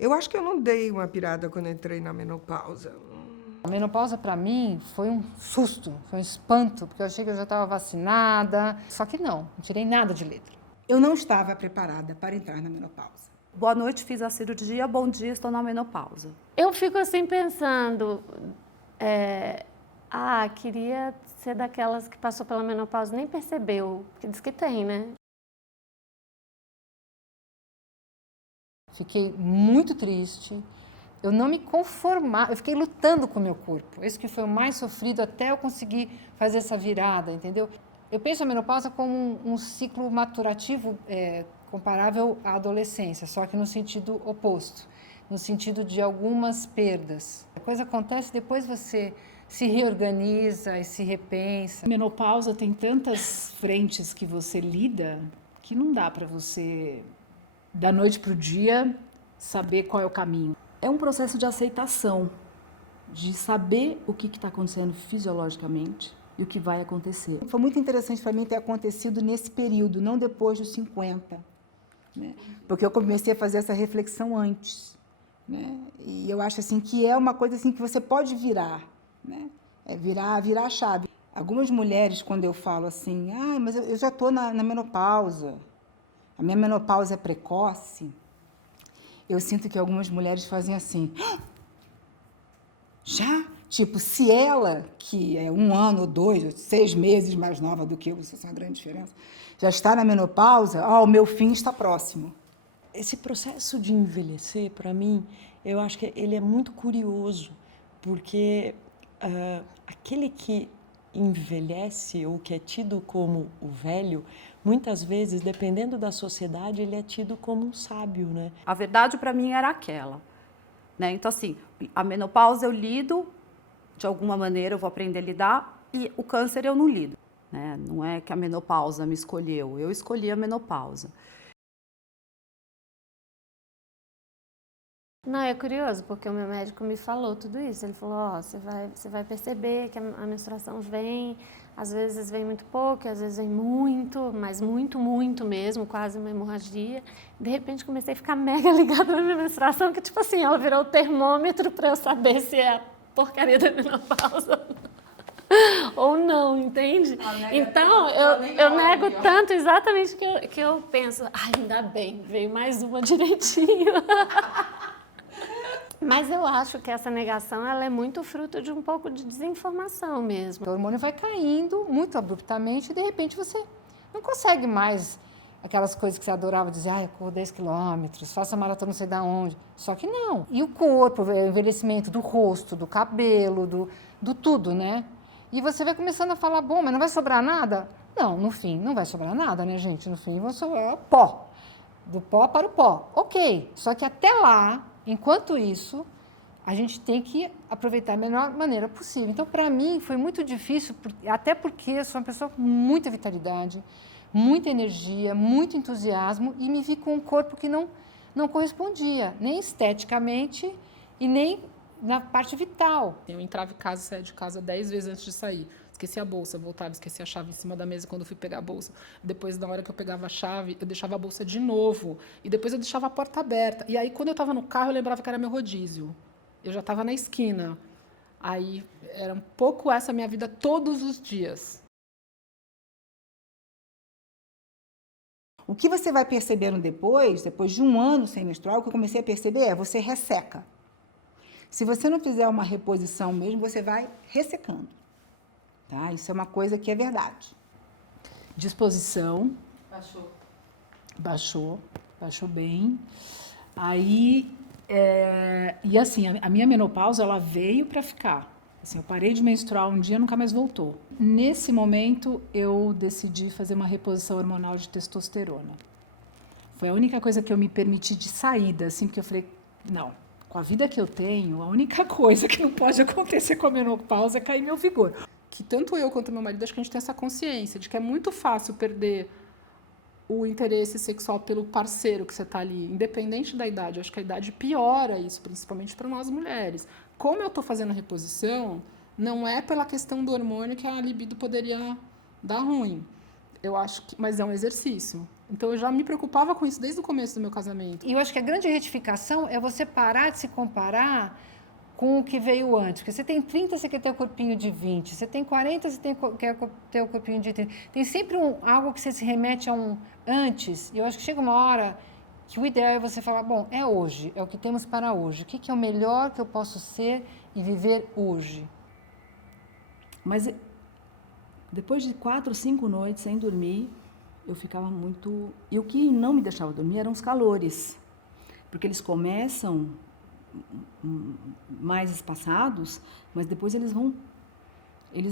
Eu acho que eu não dei uma pirada quando entrei na menopausa. A menopausa, para mim, foi um susto, foi um espanto, porque eu achei que eu já estava vacinada. Só que não tirei nada de letra. Eu não estava preparada para entrar na menopausa. Boa noite, fiz a cirurgia, bom dia, estou na menopausa. Eu fico assim pensando, queria ser daquelas que passou pela menopausa e nem percebeu, porque diz que tem, né? Fiquei muito triste, eu não me conformava, eu fiquei lutando com o meu corpo. Esse que foi o mais sofrido até eu conseguir fazer essa virada, entendeu? Eu penso a menopausa como um ciclo maturativo comparável à adolescência, só que no sentido oposto, no sentido de algumas perdas. A coisa acontece, depois você se reorganiza e se repensa. A menopausa tem tantas frentes que você lida que não dá para você, da noite para o dia, saber qual é o caminho. É um processo de aceitação, de saber o que está acontecendo fisiologicamente e o que vai acontecer. Foi muito interessante para mim ter acontecido nesse período, não depois dos 50, né? Porque eu comecei a fazer essa reflexão antes, né? E eu acho assim que é uma coisa assim que você pode virar, né? É virar a chave. Algumas mulheres, quando eu falo assim, mas eu já estou na menopausa, a minha menopausa é precoce, eu sinto que algumas mulheres fazem assim, já? Tipo, se ela, que é 1 ano, ou 2, ou 6 meses mais nova do que eu, isso é uma grande diferença, já está na menopausa, o meu fim está próximo. Esse processo de envelhecer, para mim, eu acho que ele é muito curioso, porque aquele que envelhece ou que é tido como o velho, muitas vezes, dependendo da sociedade, ele é tido como um sábio, né? A verdade para mim era aquela, né? Então, assim, a menopausa eu lido, de alguma maneira eu vou aprender a lidar, e o câncer eu não lido, né? Não é que a menopausa me escolheu, eu escolhi a menopausa. Não, é curioso, porque o meu médico me falou tudo isso. Ele falou, você vai perceber que a menstruação vem, às vezes vem muito pouco, às vezes vem muito, mas muito, muito mesmo, quase uma hemorragia. De repente comecei a ficar mega ligada na minha menstruação, que tipo assim, ela virou o termômetro para eu saber se é a porcaria da menopausa ou não, entende? Então, eu nego tanto exatamente que eu penso, ainda bem, veio mais uma direitinho. Mas eu acho que essa negação ela é muito fruto de um pouco de desinformação mesmo. O hormônio vai caindo muito abruptamente e, de repente, você não consegue mais aquelas coisas que você adorava dizer, eu corro 10 quilômetros, faço a maratona não sei de onde. Só que não. E o corpo, o envelhecimento do rosto, do cabelo, do tudo, né? E você vai começando a falar, bom, mas não vai sobrar nada? Não, no fim, não vai sobrar nada, né, gente? No fim, vai sobrar pó. Do pó para o pó. Ok. Só que até lá, enquanto isso, a gente tem que aproveitar da melhor maneira possível. Então, para mim, foi muito difícil, até porque eu sou uma pessoa com muita vitalidade, muita energia, muito entusiasmo e me vi com um corpo que não correspondia, nem esteticamente e nem na parte vital. Eu entrava em casa e saía de casa 10 vezes antes de sair. Esqueci a bolsa, voltava, esqueci a chave em cima da mesa quando eu fui pegar a bolsa. Depois, na hora que eu pegava a chave, eu deixava a bolsa de novo. E depois eu deixava a porta aberta. E aí, quando eu estava no carro, eu lembrava que era meu rodízio. Eu já estava na esquina. Aí, era um pouco essa minha vida todos os dias. O que você vai percebendo depois de 1 ano sem menstruar, o que eu comecei a perceber você resseca. Se você não fizer uma reposição mesmo, você vai ressecando. Tá? Isso é uma coisa que é verdade. Disposição. Baixou bem. Aí, e assim, a minha menopausa, ela veio para ficar. Assim, eu parei de menstruar um dia, nunca mais voltou. Nesse momento, eu decidi fazer uma reposição hormonal de testosterona. Foi a única coisa que eu me permiti de saída, assim, porque eu falei, não, com a vida que eu tenho, a única coisa que não pode acontecer com a menopausa é cair meu vigor. Que tanto eu quanto meu marido, acho que a gente tem essa consciência de que é muito fácil perder o interesse sexual pelo parceiro que você está ali, independente da idade. Eu acho que a idade piora isso, principalmente para nós mulheres. Como eu estou fazendo a reposição, não é pela questão do hormônio que a libido poderia dar ruim. Eu acho que, mas é um exercício. Então eu já me preocupava com isso desde o começo do meu casamento. E eu acho que a grande retificação é você parar de se comparar com o que veio antes. Porque você tem 30, você quer ter o corpinho de 20. Você tem 40, você quer ter o corpinho de 30. Tem sempre algo que você se remete a um antes. E eu acho que chega uma hora que o ideal é você falar, bom, é hoje, é o que temos para hoje. O que é o melhor que eu posso ser e viver hoje? Mas depois de 4, 5 noites sem dormir, eu ficava muito... E o que não me deixava dormir eram os calores. Porque eles começam mais espaçados, mas depois eles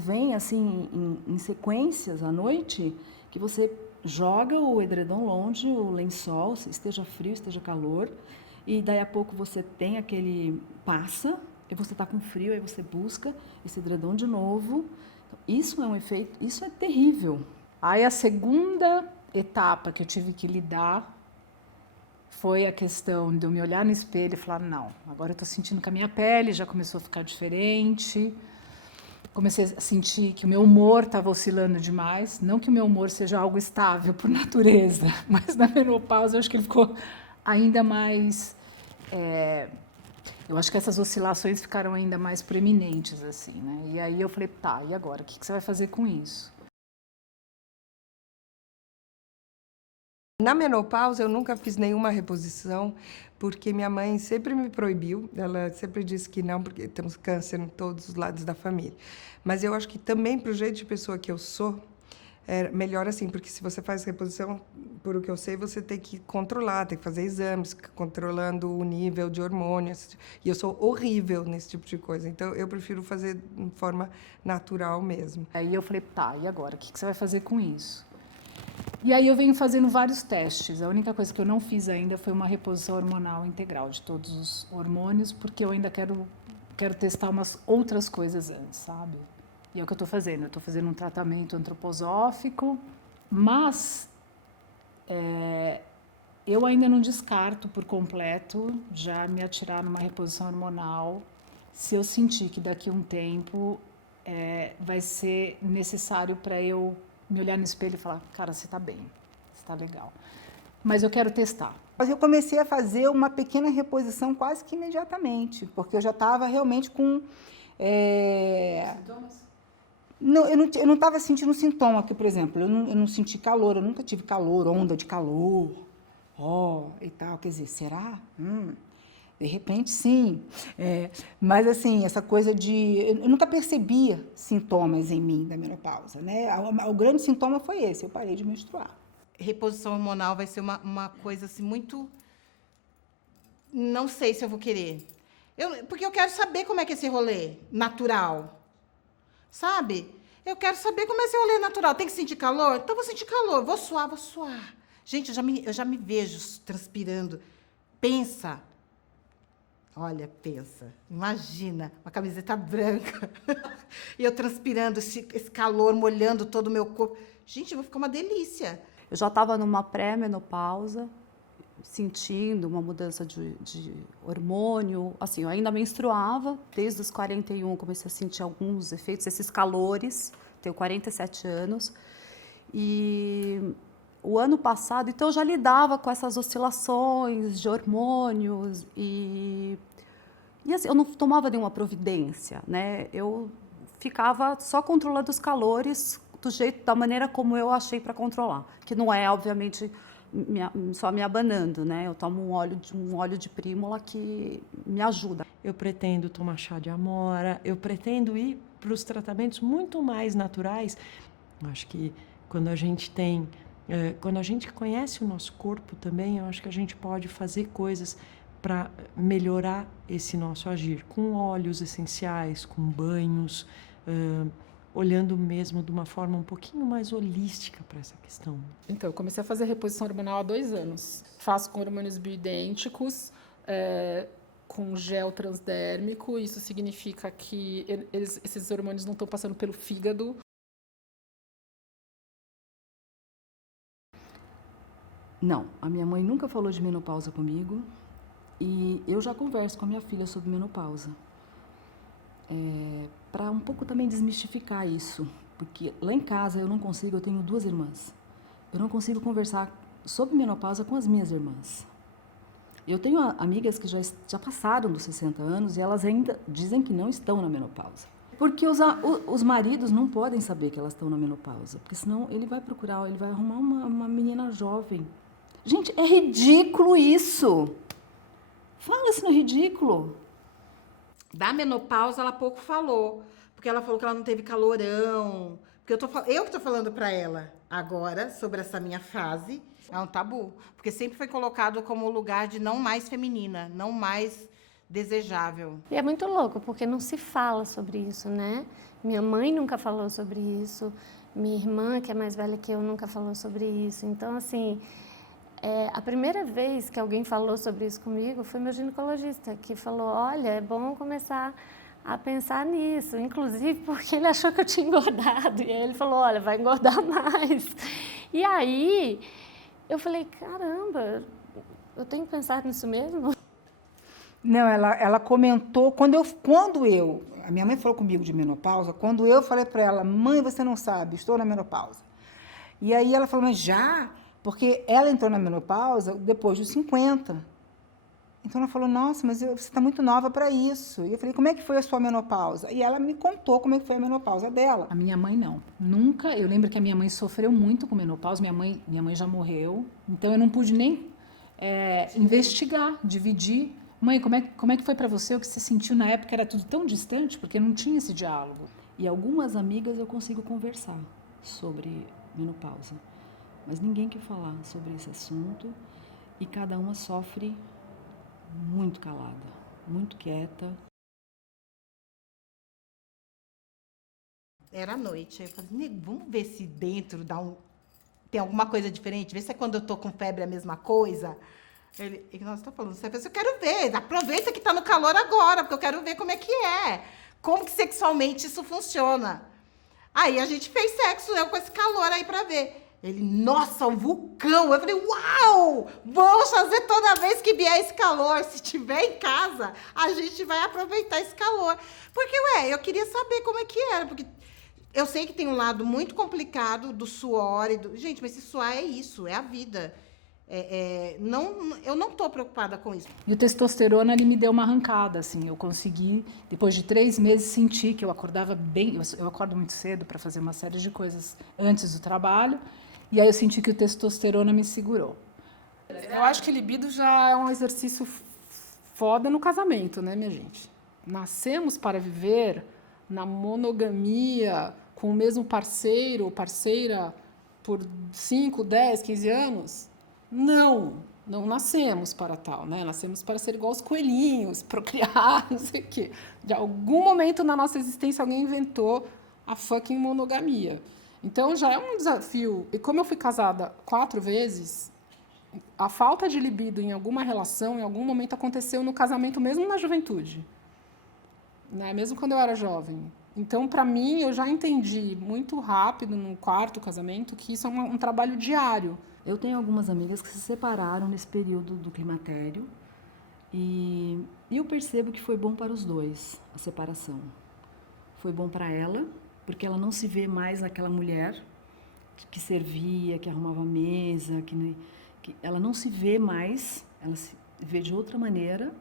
vêm assim em sequências à noite, que você joga o edredom longe, o lençol, esteja frio, esteja calor, e daí a pouco você tem aquele passa, e você está com frio, aí você busca esse edredom de novo. Então, isso é um efeito, isso é terrível. Aí a segunda etapa que eu tive que lidar foi a questão de eu me olhar no espelho e falar, não, agora eu estou sentindo que a minha pele já começou a ficar diferente, comecei a sentir que o meu humor estava oscilando demais, não que o meu humor seja algo estável por natureza, mas na menopausa eu acho que ele ficou ainda mais... eu acho que essas oscilações ficaram ainda mais proeminentes, assim, né? E aí eu falei, tá, e agora? O que você vai fazer com isso? Na menopausa, eu nunca fiz nenhuma reposição, porque minha mãe sempre me proibiu. Ela sempre disse que não, porque temos câncer em todos os lados da família. Mas eu acho que também, para o jeito de pessoa que eu sou, é melhor assim, porque se você faz reposição, por o que eu sei, você tem que controlar, tem que fazer exames, controlando o nível de hormônios. E eu sou horrível nesse tipo de coisa. Então, eu prefiro fazer de forma natural mesmo. Aí eu falei, tá, e agora? O que você vai fazer com isso? E aí eu venho fazendo vários testes. A única coisa que eu não fiz ainda foi uma reposição hormonal integral de todos os hormônios, porque eu ainda quero testar umas outras coisas antes, sabe? E é o que eu estou fazendo. Eu estou fazendo um tratamento antroposófico, mas eu ainda não descarto por completo já me atirar numa reposição hormonal se eu sentir que daqui a um tempo vai ser necessário para eu me olhar no espelho e falar, cara, você está bem, você está legal. Mas eu quero testar. Mas eu comecei a fazer uma pequena reposição quase que imediatamente, porque eu já estava realmente com... Sintomas? Não, eu não estava sentindo sintoma aqui, por exemplo, eu não senti calor, eu nunca tive calor, onda de calor, e tal, quer dizer, será? De repente, sim. Mas, assim, essa coisa de... Eu nunca percebia sintomas em mim da menopausa, né? O grande sintoma foi esse, eu parei de menstruar. Reposição hormonal vai ser uma coisa, assim, muito... Não sei se eu vou querer. Porque eu quero saber como é que é esse rolê natural, sabe? Eu quero saber como é esse rolê natural. Tem que sentir calor? Então, vou sentir calor. Vou suar. Gente, eu já me vejo transpirando. Pensa... Olha, pensa, imagina, uma camiseta branca e eu transpirando, esse calor molhando todo o meu corpo. Gente, vai ficar uma delícia. Eu já estava numa pré-menopausa, sentindo uma mudança de hormônio. Assim, eu ainda menstruava, desde os 41 comecei a sentir alguns efeitos, esses calores, tenho 47 anos. E o ano passado, então, eu já lidava com essas oscilações de hormônios e assim, eu não tomava nenhuma providência, né? Eu ficava só controlando os calores da maneira como eu achei para controlar, que não é, obviamente, só me abanando, né? Eu tomo um óleo de prímula que me ajuda. Eu pretendo tomar chá de amora, eu pretendo ir para os tratamentos muito mais naturais. Acho que quando a gente conhece o nosso corpo também, eu acho que a gente pode fazer coisas para melhorar esse nosso agir, com óleos essenciais, com banhos, olhando mesmo de uma forma um pouquinho mais holística para essa questão. Então, eu comecei a fazer reposição hormonal há 2 anos. Faço com hormônios bioidênticos, com gel transdérmico. Isso significa que esses hormônios não estão passando pelo fígado. Não, a minha mãe nunca falou de menopausa comigo e eu já converso com a minha filha sobre menopausa. Para um pouco também desmistificar isso, porque lá em casa eu tenho 2 irmãs, eu não consigo conversar sobre menopausa com as minhas irmãs. Eu tenho amigas que já passaram dos 60 anos e elas ainda dizem que não estão na menopausa. Porque os maridos não podem saber que elas estão na menopausa, porque senão ele vai arrumar uma menina jovem. Gente, é ridículo isso! Fala se não é ridículo. Da menopausa, ela pouco falou, porque ela falou que ela não teve calorão. Porque eu que estou falando para ela agora sobre essa minha fase. É um tabu, porque sempre foi colocado como lugar de não mais feminina, não mais desejável. E é muito louco, porque não se fala sobre isso, né? Minha mãe nunca falou sobre isso, minha irmã, que é mais velha que eu, nunca falou sobre isso. Então, assim, a primeira vez que alguém falou sobre isso comigo foi meu ginecologista, que falou, olha, é bom começar a pensar nisso, inclusive porque ele achou que eu tinha engordado. E aí ele falou, olha, vai engordar mais. E aí eu falei, caramba, eu tenho que pensar nisso mesmo? Não, ela comentou, a minha mãe falou comigo de menopausa, quando eu falei para ela, mãe, você não sabe, estou na menopausa. E aí ela falou, mas já? Porque ela entrou na menopausa depois dos 50. Então ela falou, nossa, mas você está muito nova para isso. E eu falei, como é que foi a sua menopausa? E ela me contou como é que foi a menopausa dela. A minha mãe não. Nunca. Eu lembro que a minha mãe sofreu muito com menopausa. Minha mãe já morreu. Então eu não pude nem investigar, dividir. Mãe, como é que foi para você? O que você sentiu na época era tudo tão distante, porque não tinha esse diálogo. E algumas amigas eu consigo conversar sobre menopausa. Mas ninguém quer falar sobre esse assunto. E cada uma sofre muito calada, muito quieta. Era à noite. Aí eu falei, nego, vamos ver se dentro tem alguma coisa diferente. Vê se é quando eu tô com febre a mesma coisa. Ele, nossa, tá falando sério? Eu quero ver. Aproveita que tá no calor agora, porque eu quero ver como é que é. Como que sexualmente isso funciona. Aí a gente fez sexo, eu com esse calor aí pra ver. Ele, nossa, um vulcão. Eu falei, uau! Vamos fazer toda vez que vier esse calor. Se tiver em casa, a gente vai aproveitar esse calor. Porque, eu queria saber como é que era. Porque eu sei que tem um lado muito complicado do suor. Gente, mas esse suor é isso, é a vida. Eu não estou preocupada com isso. E o testosterona, ele me deu uma arrancada, assim. Eu consegui, depois de 3 meses, sentir que eu acordava bem. Eu acordo muito cedo para fazer uma série de coisas antes do trabalho. E aí eu senti que o testosterona me segurou. Eu acho que libido já é um exercício foda no casamento, né, minha gente? Nascemos para viver na monogamia, com o mesmo parceiro ou parceira por 5, 10, 15 anos? Não nascemos para tal, né? Nascemos para ser igual aos coelhinhos, procriar, não sei o quê. De algum momento na nossa existência alguém inventou a fucking monogamia. Então já é um desafio. E como eu fui casada 4 vezes, a falta de libido em alguma relação, em algum momento aconteceu no casamento, mesmo na juventude, né? Mesmo quando eu era jovem. Então, para mim, eu já entendi muito rápido, no 4º casamento, que isso é um trabalho diário. Eu tenho algumas amigas que se separaram nesse período do climatério e eu percebo que foi bom para os dois, a separação. Foi bom para ela, porque ela não se vê mais naquela mulher que servia, que arrumava a mesa, que ela não se vê mais, ela se vê de outra maneira.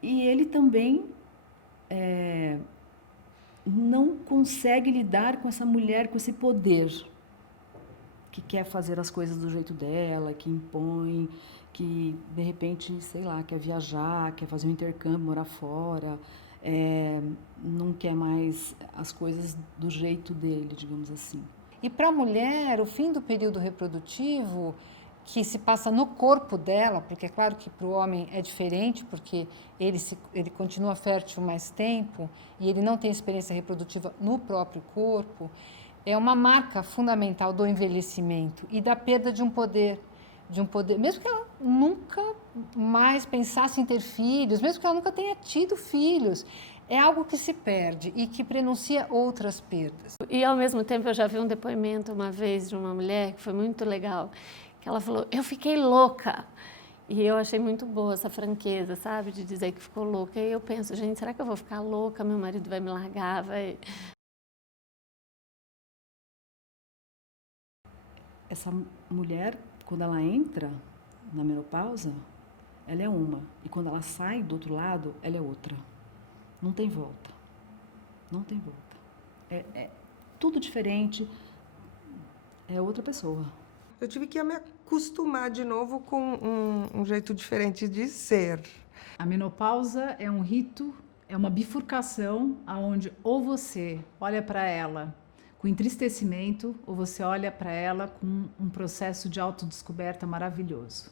E ele também não consegue lidar com essa mulher, com esse poder, que quer fazer as coisas do jeito dela, que impõe, que, de repente, sei lá, quer viajar, quer fazer um intercâmbio, morar fora, não quer mais as coisas do jeito dele, digamos assim. E para a mulher, o fim do período reprodutivo, que se passa no corpo dela, porque é claro que para o homem é diferente, porque ele continua fértil mais tempo e ele não tem experiência reprodutiva no próprio corpo, é uma marca fundamental do envelhecimento e da perda de um poder, mesmo que ela nunca mais pensasse em ter filhos, mesmo que ela nunca tenha tido filhos, é algo que se perde e que prenuncia outras perdas. E, ao mesmo tempo, eu já vi um depoimento uma vez de uma mulher que foi muito legal, que ela falou, eu fiquei louca. E eu achei muito boa essa franqueza, sabe, de dizer que ficou louca. E eu penso, gente, será que eu vou ficar louca? Meu marido vai me largar, vai... Essa mulher quando ela entra na menopausa, ela é uma. E quando ela sai do outro lado, ela é outra. Não tem volta. Não tem volta. É tudo diferente. É outra pessoa. Eu tive que me acostumar de novo com um jeito diferente de ser. A menopausa é um rito, é uma bifurcação aonde ou você olha para ela com entristecimento ou você olha para ela com um processo de autodescoberta maravilhoso.